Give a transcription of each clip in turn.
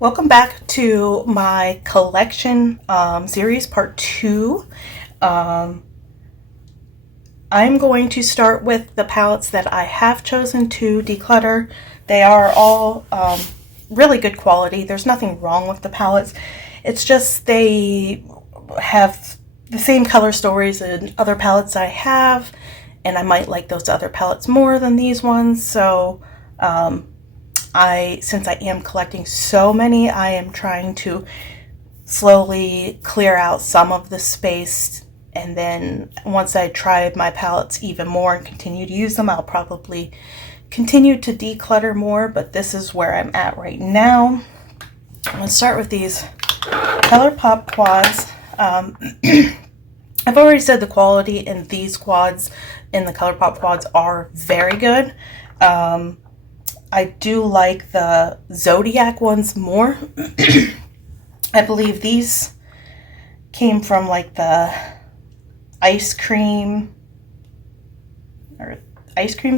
Welcome back to my collection series part 2. Um, I'm going to start with the palettes that I have chosen to declutter. They are all really good quality. There's nothing wrong with the palettes. It's just they have the same color stories as other palettes I have, and I might like those other palettes more than these ones. So since I am collecting so many, I am trying to slowly clear out some of the space, and then once I try my palettes even more and continue to use them, I'll probably continue to declutter more, but this is where I'm at right now. I'm going to start with these colourpop quads. I've already said the quality in these quads, in the colourpop quads, are very good. I do like the Zodiac ones more. I believe these came from like the ice cream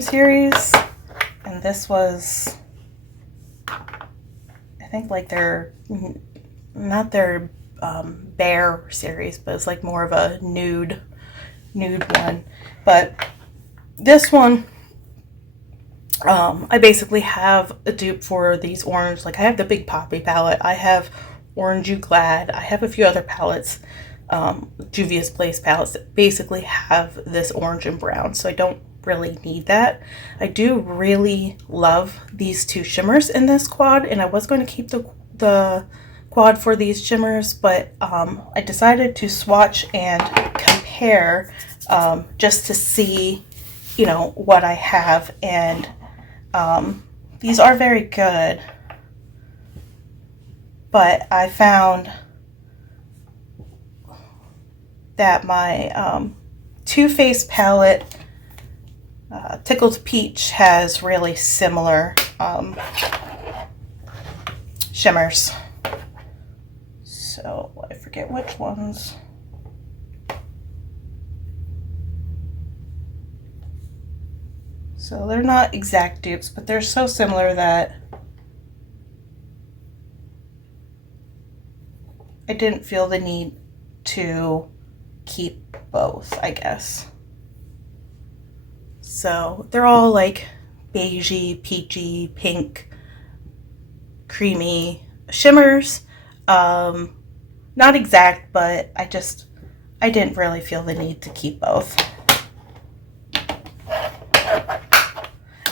series, and this was, I think, like their, not their bear series, but it's like more of a nude one. But this one, I basically have a dupe for these orange. Like, I have the Big Poppy palette, I have Orange You Glad, I have a few other palettes, Juvia's Place palettes that basically have this orange and brown, so I don't really need that. I do really love these two shimmers in this quad, and I was going to keep the quad for these shimmers, but I decided to swatch and compare, just to see, what I have, and these are very good, but I found that my Too Faced palette, Tickled Peach, has really similar shimmers. So I forget which ones. So they're not exact dupes, but they're so similar that I didn't feel the need to keep both, I guess. So they're all like beigey, peachy, pink, creamy shimmers. Not exact, but I didn't really feel the need to keep both.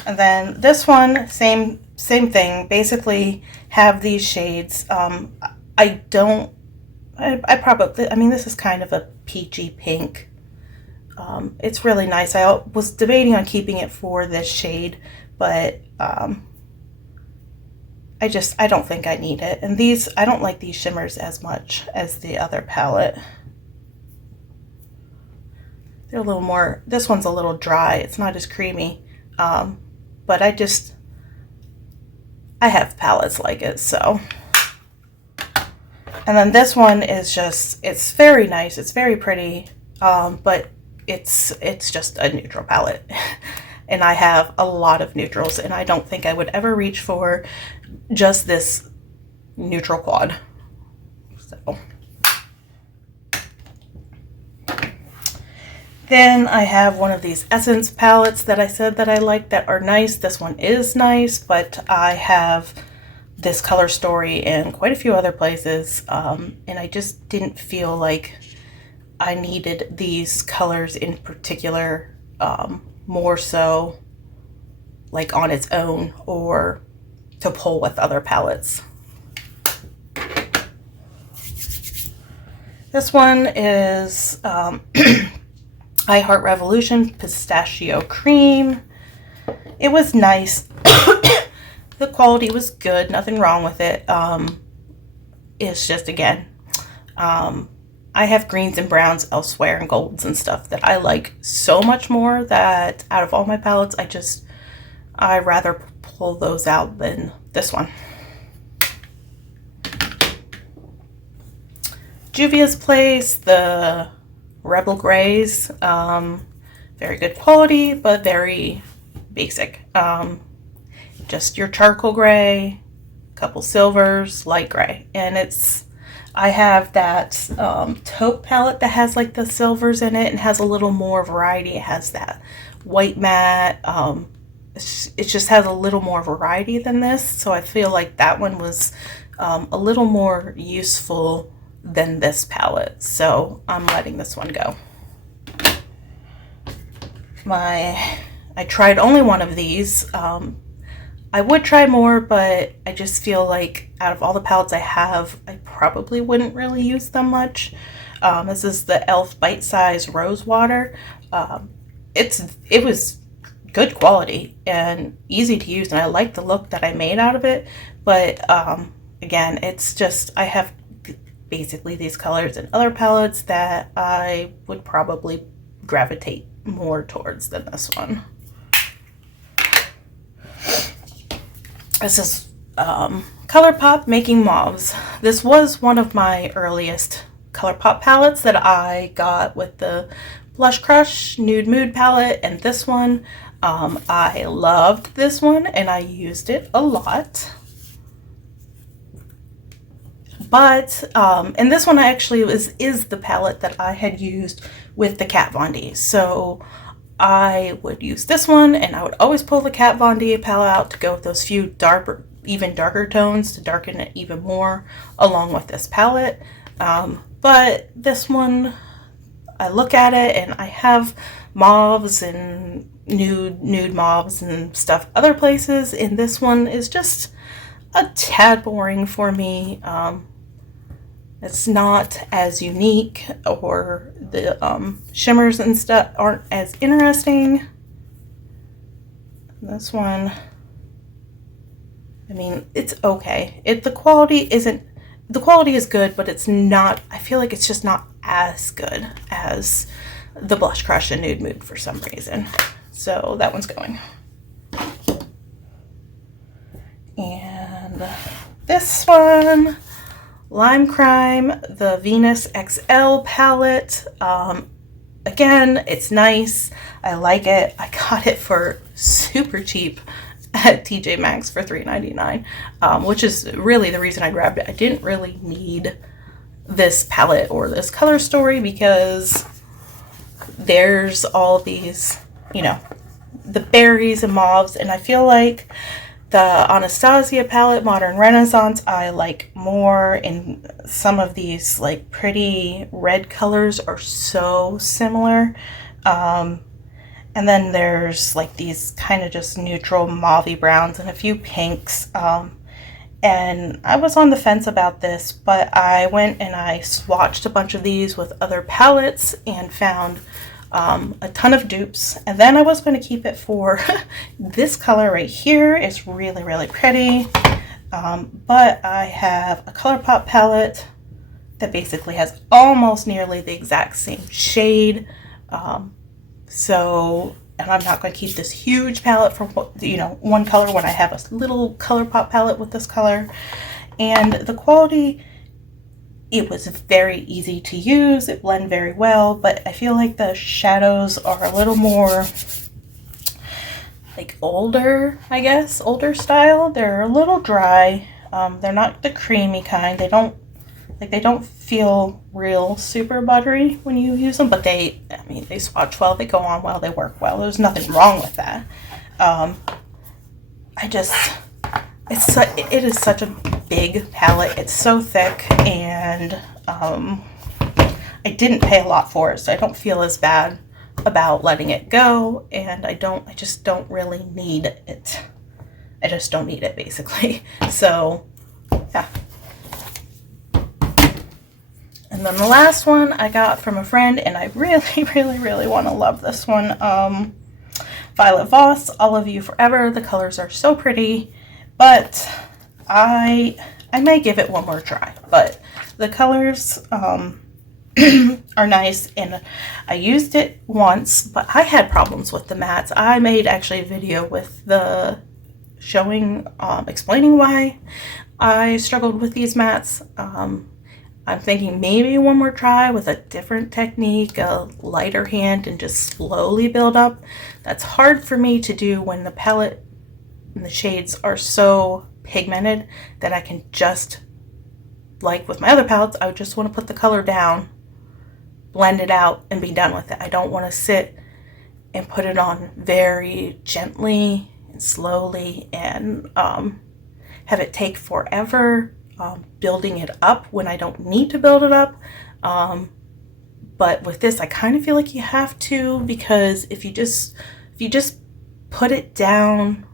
And then this one, same thing. Basically have these shades. I mean, this is kind of a peachy pink. It's really nice. I was debating on keeping it for this shade, but I don't think I need it. And these, I don't like these shimmers as much as the other palette. They're a little more, this one's a little dry. It's not as creamy. But I have palettes like it, so. And then this one is just, it's very nice. It's very pretty, but it's just a neutral palette. And I have a lot of neutrals, and I don't think I would ever reach for just this neutral quad. So. Then I have one of these Essence palettes that I said that I like that are nice. This one is nice, but I have this color story in quite a few other places, and I just didn't feel like I needed these colors in particular, more so like on its own or to pull with other palettes. This one is I Heart Revolution Pistachio Cream. It was nice. The quality was good. Nothing wrong with it. It's just, again, I have greens and browns elsewhere and golds and stuff that I like so much more, that out of all my palettes, I rather pull those out than this one. Juvia's Place, the Rebel Grays, very good quality, but very basic. Just your charcoal gray, couple silvers, light gray. And I have that taupe palette that has like the silvers in it and has a little more variety. It has that white matte. It just has a little more variety than this. So I feel like that one was a little more useful than this palette. So I'm letting this one go. I tried only one of these. I would try more, but I just feel like out of all the palettes I have, I probably wouldn't really use them much. This is the e.l.f. Bite Size Rose Water. It was good quality and easy to use, and I like the look that I made out of it. But again, it's just, I have basically these colors in other palettes that I would probably gravitate more towards than this one. This is Colourpop Making Mauves. This was one of my earliest Colourpop palettes that I got with the Blush Crush Nude Mood palette, and this one, I loved this one and I used it a lot. But, and this one actually is the palette that I had used with the Kat Von D. So I would use this one, and I would always pull the Kat Von D palette out to go with those few darker, even darker tones to darken it even more along with this palette. But this one, I look at it and I have mauves and nude mauves and stuff other places, and this one is just a tad boring for me. It's not as unique, or the shimmers and stuff aren't as interesting. This one, I mean, it's okay. The quality is good, but it's not, I feel like it's just not as good as the Blush Crush and Nude Mood for some reason. So that one's going. And this one, Lime Crime, the Venus XL palette. Again, it's nice. I like it. I got it for super cheap at TJ Maxx for $3.99, which is really the reason I grabbed it. I didn't really need this palette or this color story because there's all these, you know, the berries and mauves, and I feel like the Anastasia palette, Modern Renaissance, I like more, and some of these like pretty red colors are so similar. And then there's like these kind of just neutral mauvey browns and a few pinks. And I was on the fence about this, but I went and I swatched a bunch of these with other palettes and found a ton of dupes, and then I was going to keep it for this color right here. It's really, really pretty, but I have a Colourpop palette that basically has almost nearly the exact same shade, so, and I'm not going to keep this huge palette for, you know, one color when I have a little Colourpop palette with this color. And the quality, it was very easy to use. It blended very well, but I feel like the shadows are a little more like older, I guess, older style. They're a little dry. They're not the creamy kind. They don't feel real super buttery when you use them, but I mean, they swatch well, they go on well, they work well. There's nothing wrong with that. It is such a big palette. It's so thick, and I didn't pay a lot for it, so I don't feel as bad about letting it go, and I just don't really need it. I just don't need it, basically. So, yeah. And then the last one I got from a friend, and I really, really, really want to love this one. Violet Voss, All of You Forever. The colors are so pretty, but I may give it one more try. But the colors are nice, and I used it once, but I had problems with the mattes. I made actually a video with the explaining why I struggled with these mattes. I'm thinking maybe one more try with a different technique, a lighter hand, and just slowly build up. That's hard for me to do when the palette and the shades are so pigmented that I can just, like with my other palettes, I would just want to put the color down, blend it out, and be done with it. I don't want to sit and put it on very gently and slowly and have it take forever building it up when I don't need to build it up. But with this, I kind of feel like you have to, because if you just put it down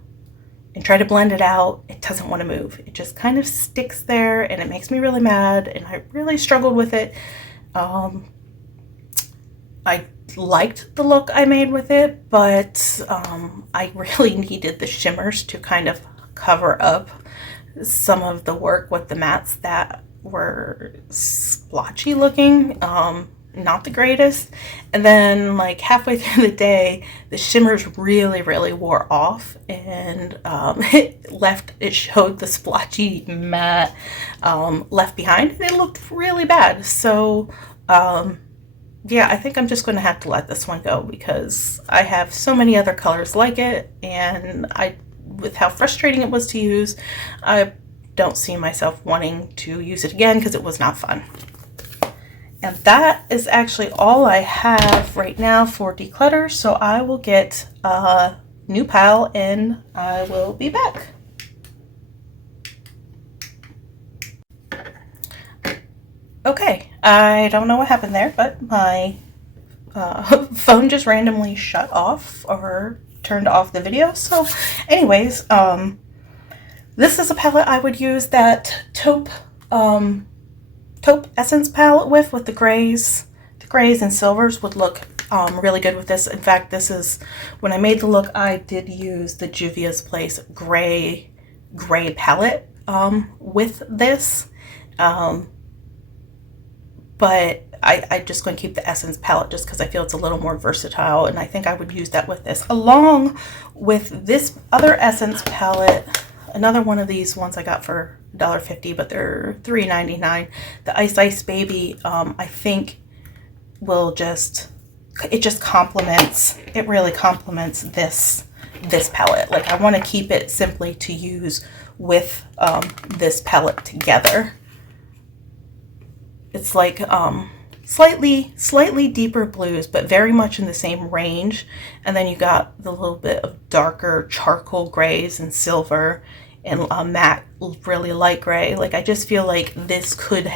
and try to blend it out, it doesn't want to move. It just kind of sticks there, and it makes me really mad, and I really struggled with it. I liked the look I made with it, but I really needed the shimmers to kind of cover up some of the work with the mattes that were splotchy looking. Not the greatest. And then like halfway through the day, the shimmers really wore off, and it showed the splotchy matte left behind, and it looked really bad. So yeah, I think I'm just going to have to let this one go, because I have so many other colors like it, and with how frustrating it was to use, I don't see myself wanting to use it again, because it was not fun. And that is actually all I have right now for declutter. So I will get a new pile and I will be back. Okay, I don't know what happened there, but my phone just randomly shut off or turned off the video. So anyways, this is a palette I would use that taupe Essence palette with the grays. The grays and silvers would look really good with this. In fact, this is, when I made the look, I did use the Juvia's Place gray palette with this. But I'm just going to keep the Essence palette just because I feel it's a little more versatile, and I think I would use that with this, along with this other Essence palette. Another one of these ones I got for $1.50, but they're $3.99. The Ice Baby, I think it just complements, it really complements this palette. Like, I want to keep it simply to use with this palette together. It's like slightly deeper blues, but very much in the same range. And then you got the little bit of darker charcoal grays and silver, and matte, really light gray. Like, I just feel like this could be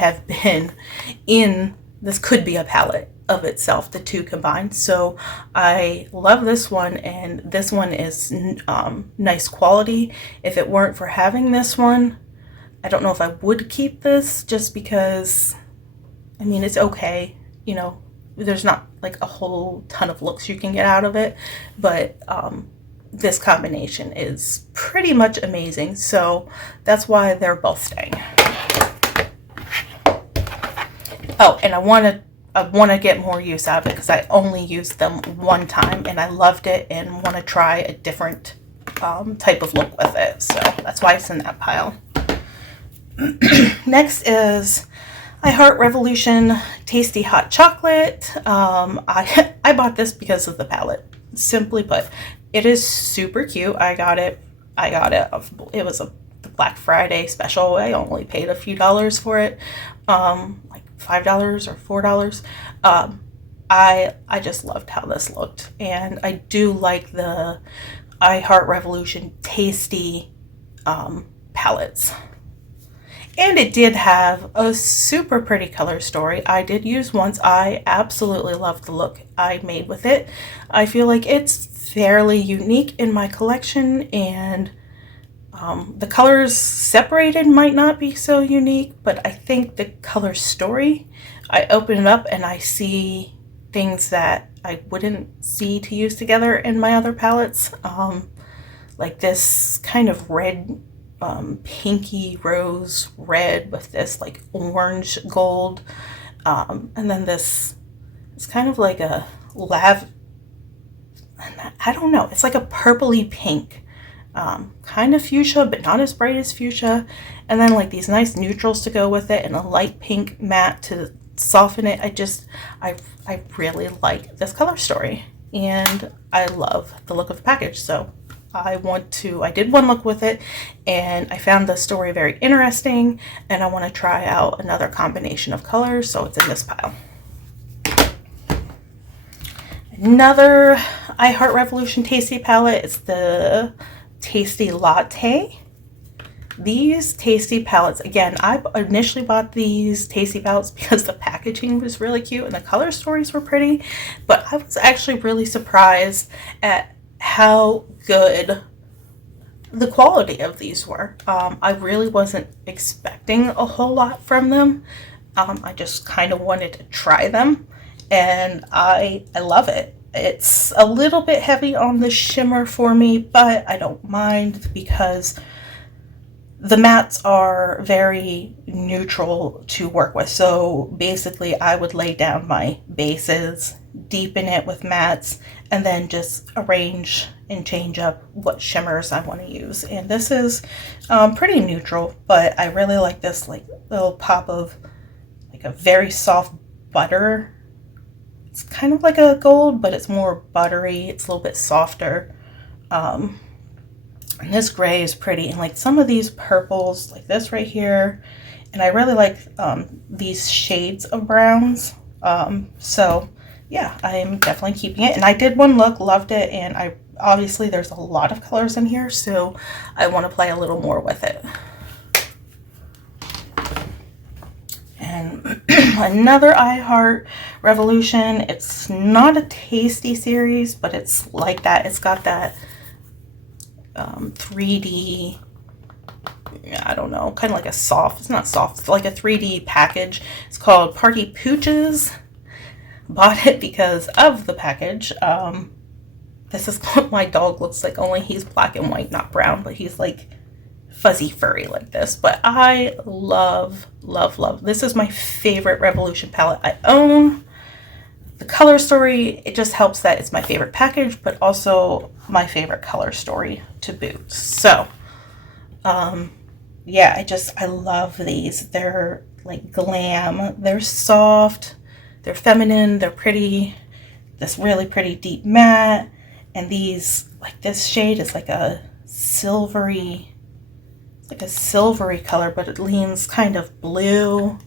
a palette of itself, the two combined. So I love this one, and this one is nice quality. If it weren't for having this one, I don't know if I would keep this, just because, I mean, it's okay, you know, there's not like a whole ton of looks you can get out of it, but this combination is pretty much amazing, so that's why they're both staying. Oh, and I want to get more use out of it, because I only used them one time and I loved it, and want to try a different type of look with it, so that's why it's in that pile. Next is I Heart Revolution Tasty Hot Chocolate. I bought this because of the palette, simply put. It is super cute. I got it. It was the Black Friday special. I only paid a few dollars for it, like $5 or $4. I just loved how this looked, and I do like the I Heart Revolution Tasty palettes. And it did have a super pretty color story. I did use once. I absolutely loved the look I made with it. I feel like it's fairly unique in my collection, and the colors separated might not be so unique, but I think the color story, I open it up and I see things that I wouldn't see to use together in my other palettes. Like this kind of red, pinky rose red with this like orange gold, and then this, it's kind of like a I don't know, it's like a purpley pink, kind of fuchsia, but not as bright as fuchsia, and then like these nice neutrals to go with it, and a light pink matte to soften it. I really like this color story, and I love the look of the package, so I did one look with it and I found the story very interesting, and I want to try out another combination of colors, so it's in this pile. Another I Heart Revolution Tasty palette is the Tasty Latte. These Tasty palettes, again, I initially bought these Tasty palettes because the packaging was really cute and the color stories were pretty, but I was actually really surprised at how good the quality of these were. I really wasn't expecting a whole lot from them. I just kind of wanted to try them, and I love it. It's a little bit heavy on the shimmer for me, but I don't mind because the mattes are very neutral to work with. So basically I would lay down my bases, deepen it with mattes, and then just arrange and change up what shimmers I want to use. And this is pretty neutral, but I really like this like little pop of like a very soft butter. It's kind of like a gold, but it's more buttery. It's a little bit softer. And this gray is pretty, and like some of these purples, like this right here, and I really like these shades of browns. So yeah, I'm definitely keeping it. And I did one look, loved it, and I obviously there's a lot of colors in here, so I want to play a little more with it. And another I Heart Revolution. It's not a Tasty series, but it's like that. It's got that 3D, I don't know, kind of like a soft, it's not soft, it's like a 3D package. It's called Party Pooches. Bought it because of the package. This is what my dog looks like, only he's black and white, not brown, but he's like fuzzy furry like this. But I love this. Is my favorite Revolution palette I own. The color story, it just helps that it's my favorite package, but also my favorite color story to boot. So yeah, I love these. They're like glam, they're soft, they're feminine, they're pretty. This really pretty deep matte, and these, like this shade is like a silvery, color, but it leans kind of blue,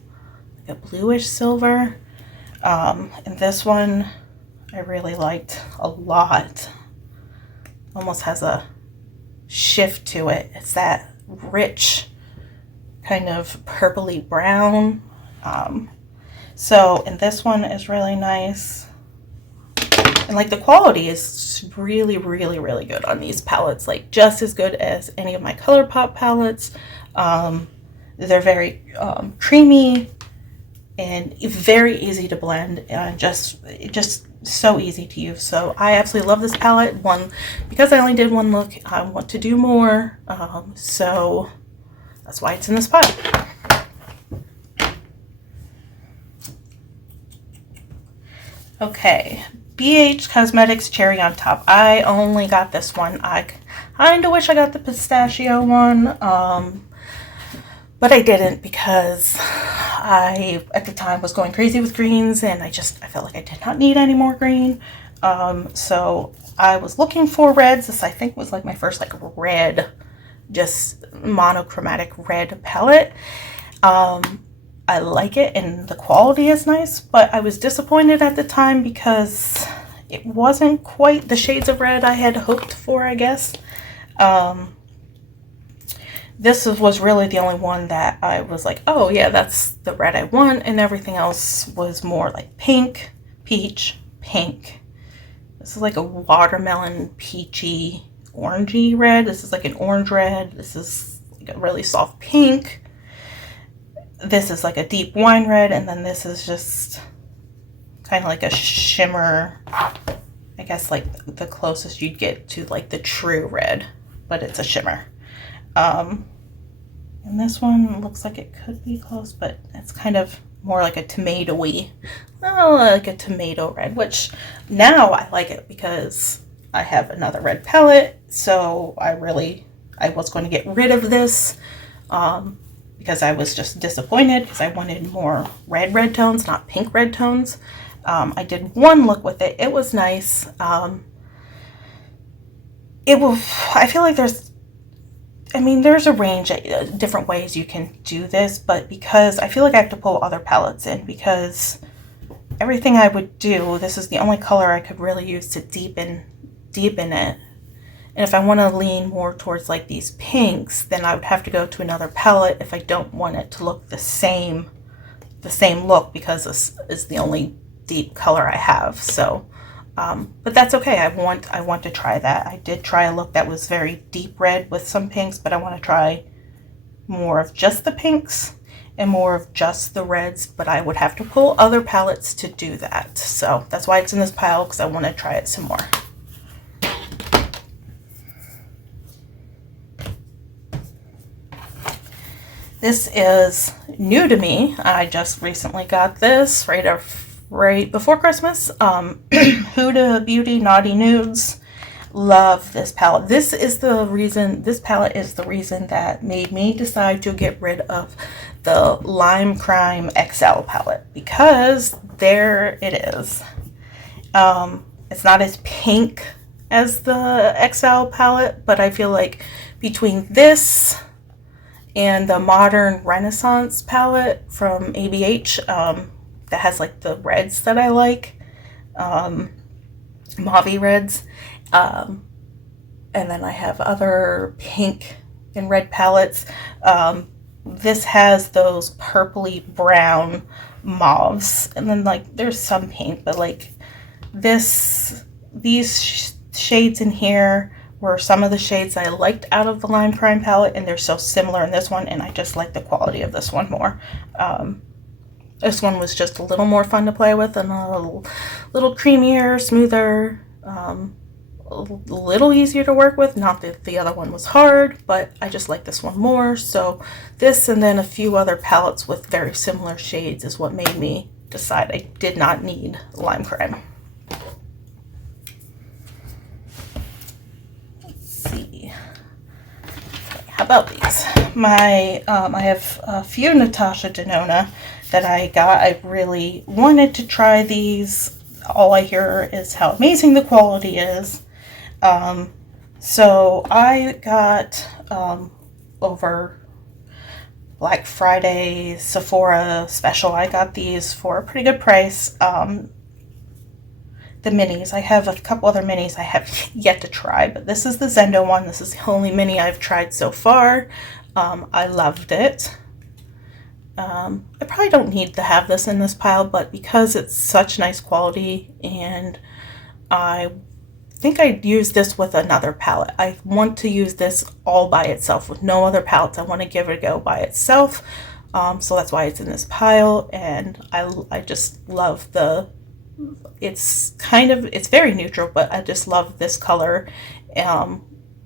like a bluish silver. And this one I really liked a lot. Almost has a shift to it. It's that rich kind of purpley brown. And this one is really nice. And like the quality is really good on these palettes, like just as good as any of my ColourPop palettes. They're very creamy and very easy to blend, and just so easy to use. So I absolutely love this palette. Because I only did one look, I want to do more, so that's why it's in this pile. Okay, BH Cosmetics Cherry on Top. I only got this one. I kind of wish I got the pistachio one, but I didn't because I, at the time, was going crazy with greens, and I felt like I did not need any more green. So I was looking for reds. This, I think, was like my first like red, just monochromatic red palette. I like it and the quality is nice, but I was disappointed at the time because it wasn't quite the shades of red I had hoped for, I guess. This was really the only one that I was like, oh yeah, that's the red I want, and everything else was more like pink, peach, pink. This is like a watermelon, peachy, orangey red. This is like an orange red. This is like a really soft pink. This is like a deep wine red, and then this is just kind of like a shimmer, I guess like the closest you'd get to like the true red, but it's a shimmer. And this one looks like it could be close, but it's kind of more like a tomatoey, like a tomato red, which now I like it because I have another red palette. So I was going to get rid of this, because I was just disappointed because I wanted more red tones, not pink red tones. I did one look with it. It was nice. it will, I feel like there's a range of different ways you can do this, but because I feel like I have to pull other palettes in, because everything I would do, this is the only color I could really use to deepen it. And if I want to lean more towards like these pinks, then I would have to go to another palette if I don't want it to look the same look, because this is the only deep color I have. So, but that's okay. I want to try that. I did try a look that was very deep red with some pinks, but I want to try more of just the pinks and more of just the reds, but I would have to pull other palettes to do that. So that's why it's in this pile, because I want to try it some more. This is new to me. I just recently got this right before Christmas. Huda Beauty Naughty Nudes. Love this palette. This palette is the reason that made me decide to get rid of the Lime Crime XL palette, because there it is. It's not as pink as the XL palette, but I feel like between this and the Modern Renaissance palette from ABH, that has like the reds that I like, mauve reds, and then I have other pink and red palettes. This has those purpley brown mauves, and then like there's some pink, but like these shades in here were some of the shades I liked out of the Lime Crime palette, and they're so similar in this one, and I just like the quality of this one more. This one was just a little more fun to play with, and a little creamier, smoother, a little easier to work with. Not that the other one was hard, but I just like this one more. So this, and then a few other palettes with very similar shades, is what made me decide I did not need Lime Crime. How about these? I have a few Natasha Denona that I got. I really wanted to try these. All I hear is how amazing the quality is. So I got over Black Friday Sephora special. I got these for a pretty good price. The minis. I have a couple other minis I have yet to try, but this is the Zendo one. This is the only mini I've tried so far. I loved it. I probably don't need to have this in this pile, but because it's such nice quality, and I think I'd use this with another palette. I want to use this all by itself with no other palettes. I want to give it a go by itself. So that's why it's in this pile, and I just love it's very neutral, but I just love this color,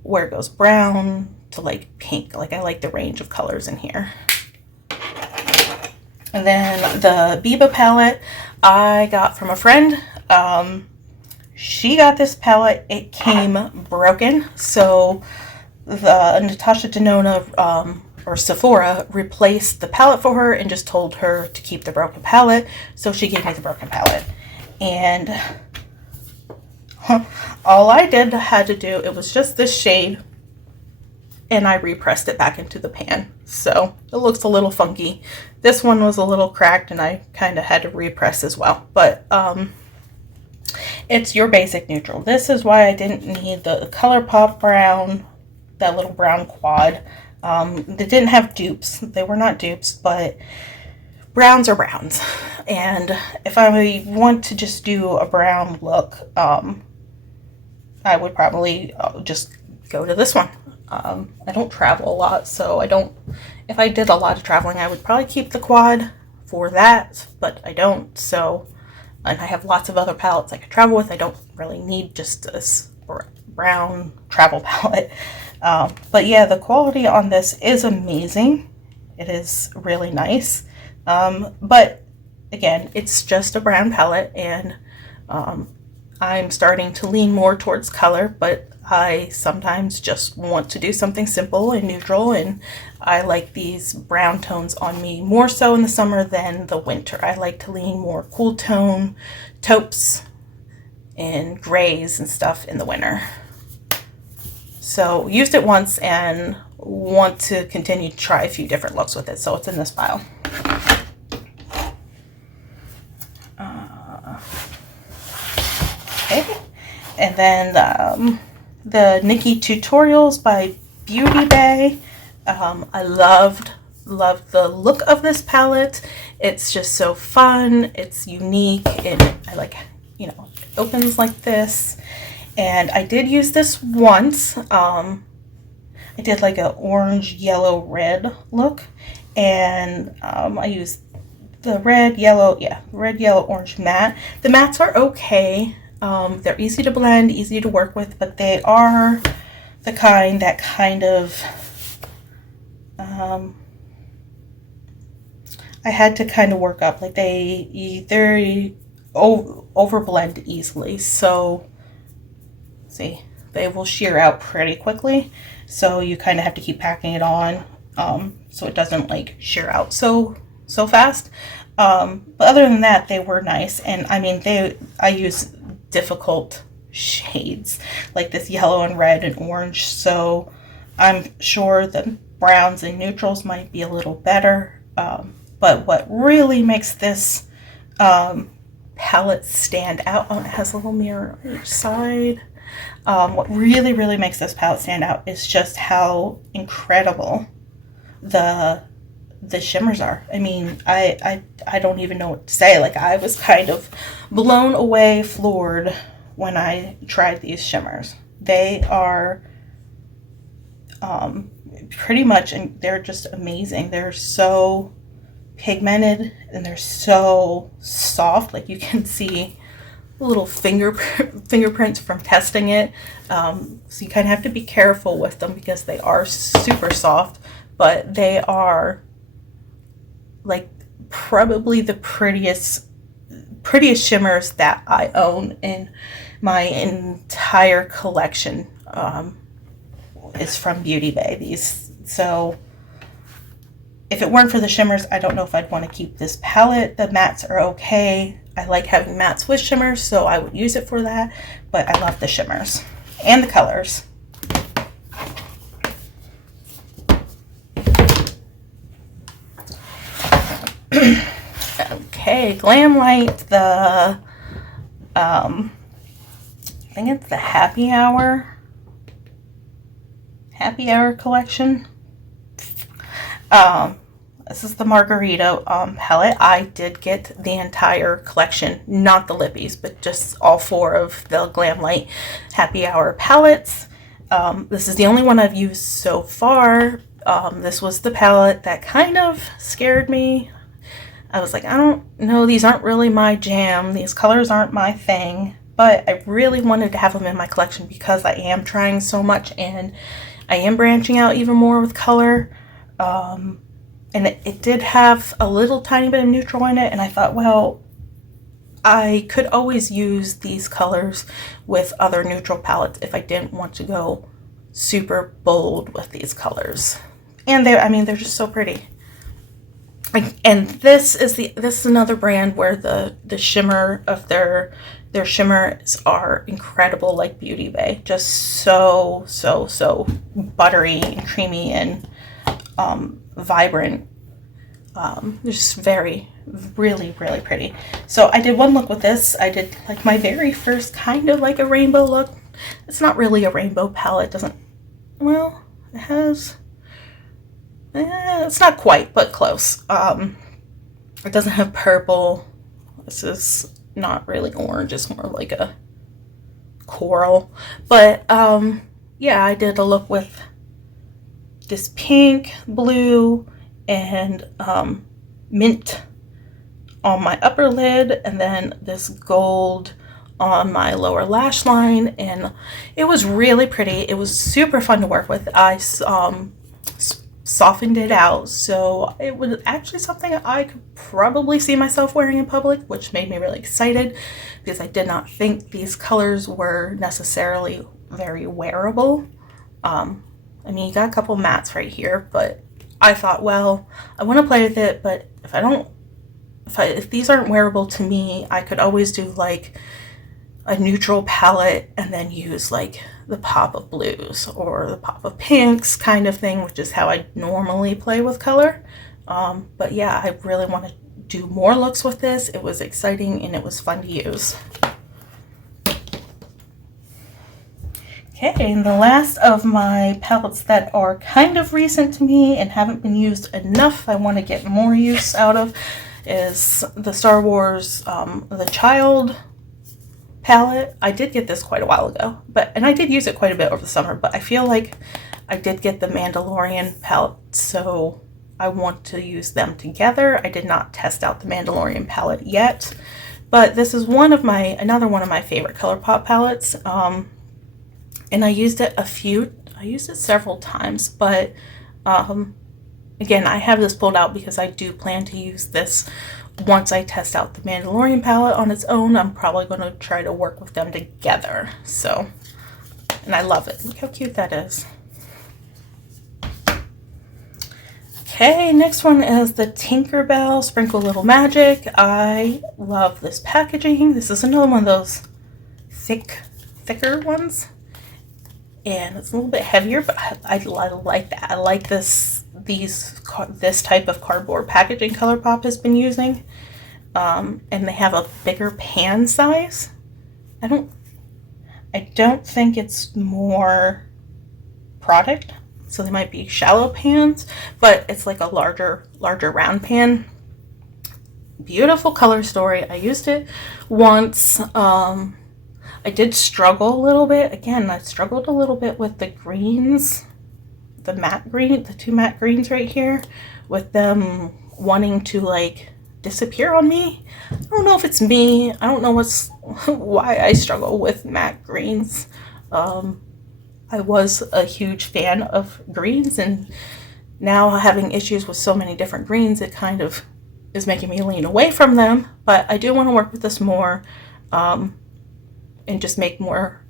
where it goes brown to like pink. Like, I like the range of colors in here. And then the Biba palette I got from a friend. She got this palette. It came broken, so the Natasha Denona or Sephora replaced the palette for her and just told her to keep the broken palette, so she gave me the broken palette. And all I had to do, it was just this shade, and I repressed it back into the pan. So it looks a little funky. This one was a little cracked, and I kind of had to repress as well. But it's your basic neutral. This is why I didn't need the ColourPop brown, that little brown quad. They didn't have dupes. They were not dupes, but browns are browns. And if I want to just do a brown look, I would probably just go to this one. I don't travel a lot, so if I did a lot of traveling, I would probably keep the quad for that, but I don't. So, and I have lots of other palettes I could travel with. I don't really need just this brown travel palette. But yeah, the quality on this is amazing. It is really nice. But again, it's just a brown palette, and I'm starting to lean more towards color, but I sometimes just want to do something simple and neutral, and I like these brown tones on me more so in the summer than the winter. I like to lean more cool tone taupes and grays and stuff in the winter. So used it once and want to continue to try a few different looks with it. So it's in this pile. Okay. And then the Nikki Tutorials by Beauty Bay. I loved the look of this palette. It's just so fun. It's unique. I like, you know, it opens like this. And I did use this once. I did like an orange, yellow, red look. And I used the red, yellow, orange matte. The mattes are okay. They're easy to blend, easy to work with, but they are the kind that kind of, I had to kind of work up. Like they're over blend easily. So see, they will shear out pretty quickly. So you kind of have to keep packing it on, so it doesn't like shear out so fast. But other than that, they were nice. And I mean, I use difficult shades like this yellow and red and orange. So I'm sure the browns and neutrals might be a little better. But what really makes this palette stand out, oh, it has a little mirror on each side. What really makes this palette stand out is just how incredible the shimmers are. I mean, I don't even know what to say. Like, I was kind of blown away, floored when I tried these shimmers. They are pretty much, and they're just amazing. They're so pigmented and they're so soft. Like, you can see little fingerprints from testing it. So you kind of have to be careful with them because they are super soft, but they are like probably the prettiest shimmers that I own in my entire collection. Is from Beauty Bay. These, so if it weren't for the shimmers, I don't know if I'd want to keep this palette. The mattes are okay. I like having mattes with shimmers, so I would use it for that, but I love the shimmers and the colors. Okay, Glamlite, the I think it's the Happy Hour collection. This is the Margarita palette. I did get the entire collection, not the lippies, but just all four of the Glamlite Happy Hour palettes. This is the only one I've used so far. This was the palette that kind of scared me. I was like, I don't know, these aren't really my jam. These colors aren't my thing. But I really wanted to have them in my collection because I am trying so much and I am branching out even more with color. And it did have a little tiny bit of neutral in it, and I thought, well, I could always use these colors with other neutral palettes if I didn't want to go super bold with these colors. And they're just so pretty. And this is another brand where the shimmer of their shimmers are incredible, like Beauty Bay. Just so buttery and creamy and vibrant. They're just really pretty. So I did one look with this. I did like my very first kind of like a rainbow look. It's not really a rainbow palette. It has, it's not quite, but close. It doesn't have purple. This is not really orange. It's more like a coral. But yeah, I did a look with this pink, blue, and mint on my upper lid, and then this gold on my lower lash line, and it was really pretty. It was super fun to work with. I softened it out, so it was actually something I could probably see myself wearing in public, which made me really excited because I did not think these colors were necessarily very wearable. I mean, you got a couple mattes right here, but I thought, well, I want to play with it, but if these aren't wearable to me, I could always do like a neutral palette and then use like the pop of blues or the pop of pinks kind of thing, which is how I normally play with color. But yeah, I really want to do more looks with this. It was exciting and it was fun to use. Okay, and the last of my palettes that are kind of recent to me and haven't been used enough, I want to get more use out of, is the Star Wars The Child palette. I did get this quite a while ago, and I did use it quite a bit over the summer, but I feel like I did get the Mandalorian palette, so I want to use them together. I did not test out the Mandalorian palette yet, but this is another one of my favorite ColourPop palettes. And I used it several times, but again, I have this pulled out because I do plan to use this once I test out the Mandalorian palette on its own. I'm probably going to try to work with them together. So, and I love it. Look how cute that is. Okay, next one is the Tinkerbell Sprinkle Little Magic. I love this packaging. This is another one of those thicker ones. And it's a little bit heavier, but I like that. I like this type of cardboard packaging ColourPop has been using. And they have a bigger pan size. I don't think it's more product, so they might be shallow pans, but it's like a larger round pan. Beautiful color story. I used it once. I did struggle a little bit. Again, I struggled a little bit with the greens, the two matte greens right here, with them wanting to like disappear on me. I don't know if it's me. I don't know why I struggle with matte greens. I was a huge fan of greens, and now having issues with so many different greens, it kind of is making me lean away from them. But I do want to work with this more. And just make more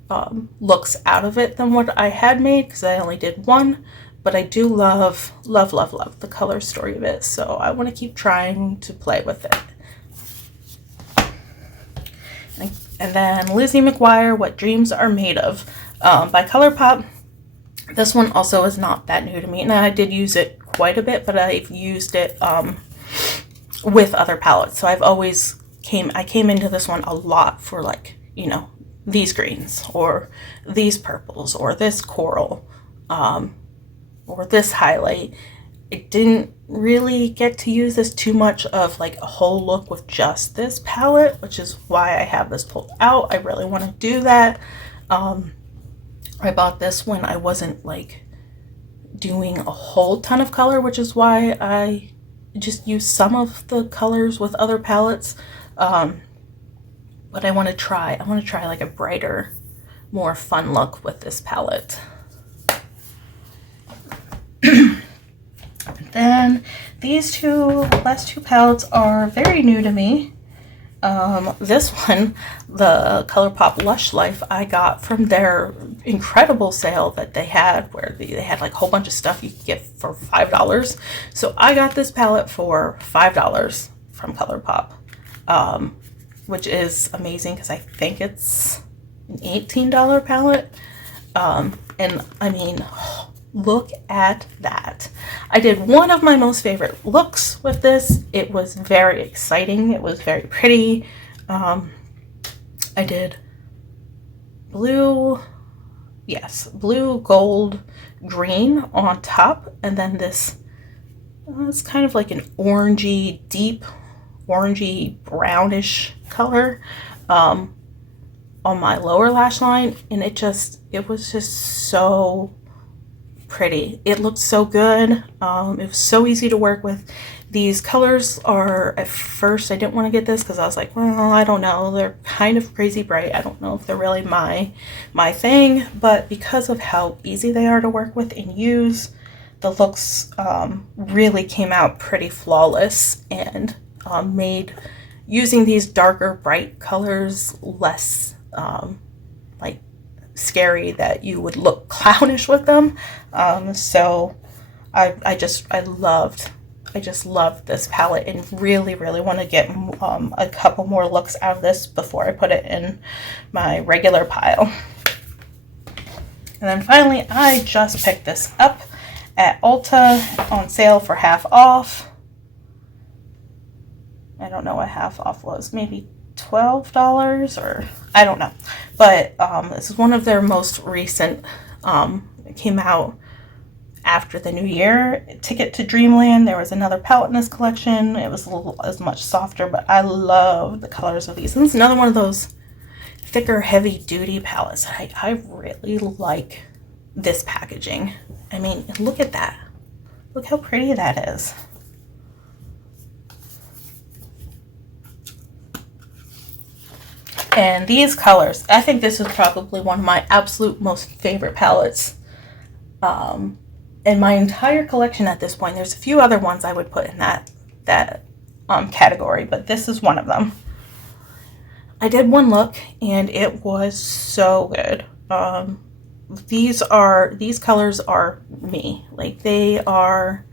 looks out of it than what I had made, because I only did one. But I do love the color story of it, so I want to keep trying to play with it. And then Lizzie McGuire, What Dreams Are Made Of, by ColourPop. This one also is not that new to me. Now, I did use it quite a bit, but I've used it with other palettes. So I came into this one a lot for, like, you know, these greens or these purples or this coral or this highlight. I didn't really get to use this too much of like a whole look with just this palette, which is why I have this pulled out. I really want to do that. I bought this when I wasn't like doing a whole ton of color, which is why I just use some of the colors with other palettes. But I want to try like a brighter, more fun look with this palette. Then these last two palettes are very new to me. This one, the ColourPop Lush Life, I got from their incredible sale that they had, where they had like a whole bunch of stuff you could get for $5. So I got this palette for $5 from ColourPop. Which is amazing because I think it's an $18 palette. And I mean, look at that. I did one of my most favorite looks with this. It was very exciting. It was very pretty. I did blue, gold, green on top. And then this, it's kind of like an orangey, deep orangey brownish color on my lower lash line, and it was just so pretty. It looked so good. It was so easy to work with. These colors are, at first I didn't want to get this because I was like, well, I don't know, they're kind of crazy bright. I don't know if they're really my thing, but because of how easy they are to work with and use, the looks really came out pretty flawless, and made using these darker bright colors less like scary that you would look clownish with them. So I loved I just love this palette and really, really want to get a couple more looks out of this before I put it in my regular pile. And then finally, I just picked this up at Ulta on sale for half off. I don't know what half off was, maybe $12 or I don't know. But this is one of their most recent, it came out after the new year. Ticket to Dreamland. There was another palette in this collection. It was as much softer, but I love the colors of these. And it's another one of those thicker, heavy duty palettes. I really like this packaging. I mean, look at that. Look how pretty that is. And these colors, I think this is probably one of my absolute most favorite palettes in my entire collection at this point. There's a few other ones I would put in that category, but this is one of them. I did one look and it was so good. These colors are me. Like, they are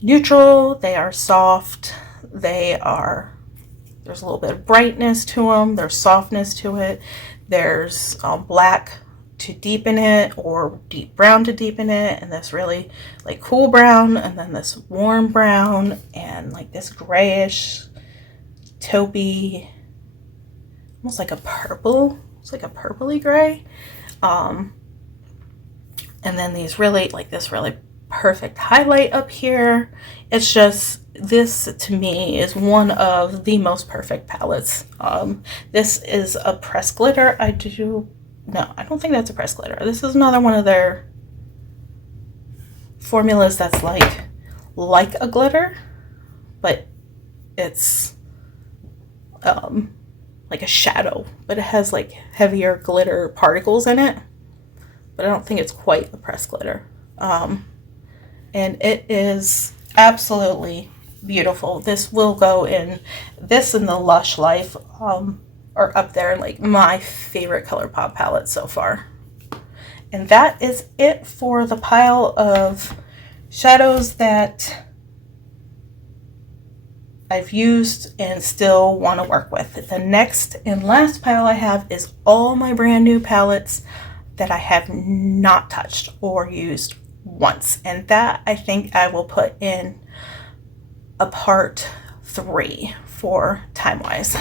neutral, they are soft, there's a little bit of brightness to them, there's softness to it, there's black to deepen it or deep brown to deepen it, and this really like cool brown, and then this warm brown, and like this grayish taupey, almost like a purple. It's like a purpley gray. And then these really, like this really perfect highlight up here. It's just, this to me is one of the most perfect palettes. This is a pressed glitter. No, I don't think that's a pressed glitter. This is another one of their formulas that's like a glitter, but it's like a shadow, but it has like heavier glitter particles in it, but I don't think it's quite a pressed glitter. And it is absolutely beautiful. This will go in, this and the Lush Life are up there, like my favorite ColourPop palette so far. And that is it for the pile of shadows that I've used and still want to work with. The next and last pile I have is all my brand new palettes that I have not touched or used once. And that I think I will put in a part 3 for time-wise.